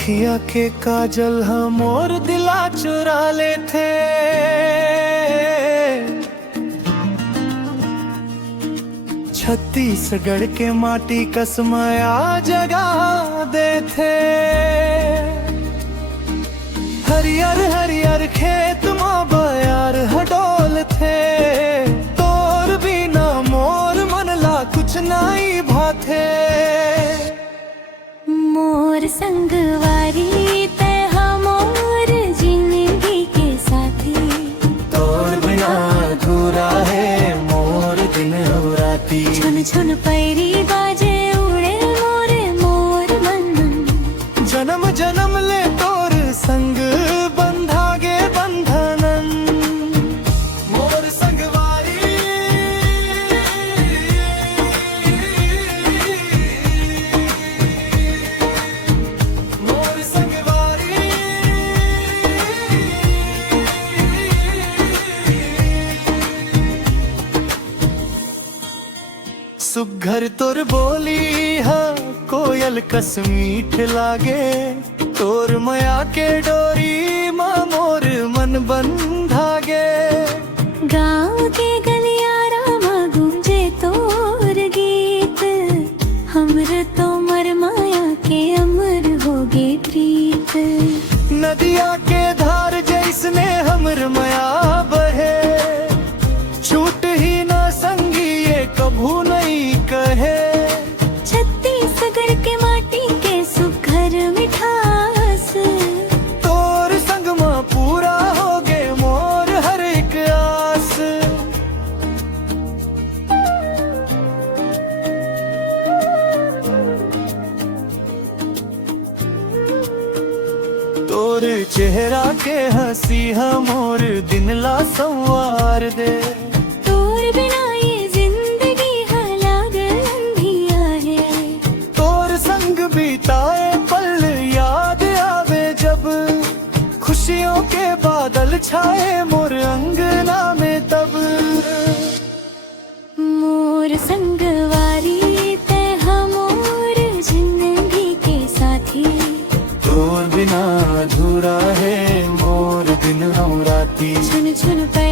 अखिया के काजल हम और दिला चुरा ले थे। छत्तीसगढ़ के माटी कसमया जगा दे थे। हरियर हरियर खेत में बयार हडोल थे। तोर बिना मोर मनला कुछ नहीं भाथे। मोर संगवारी ते हमोर जिंदगी के साथी। तोर बिना अधूरा है मोर दिन और राती। छुन छुन पैरी बाजे उड़े मोरे मोर मन। जन्म जन्म ले तोर संग बंधागे बंधनन। मोर संगवारी मोर संगवारी। सुघर तोर बोली हा कोयल कस मीठ लागे। तोर मया के डोरी मा मोर मन बंधागे। गाँव के गलियारा में गूंजे तोर गीत। हमर तो मर माया के अमर होगे प्रीत। नदिया के धार जैसने हमर मया बहे। छूट ही ना संगी ये कभू नहीं कहे। छत्तीसगढ़ के माटी के सुघर मिठास। तोर संग में पूरा हो गे मोर हर एक आस। तोर चेहरा के हंसी हमोर दिन ला संवार दे। तोर बिना ये जिंदगी लागल अंधिया है। तोर संग बिताए पल याद आवे जब। खुशियों के बादल छाए मोर अंगना में तब। मोर संगवारी ते हमोर जिंदगी के साथी। तोर बिना अधूरा है मोर दिन और राती। छुन छुन पे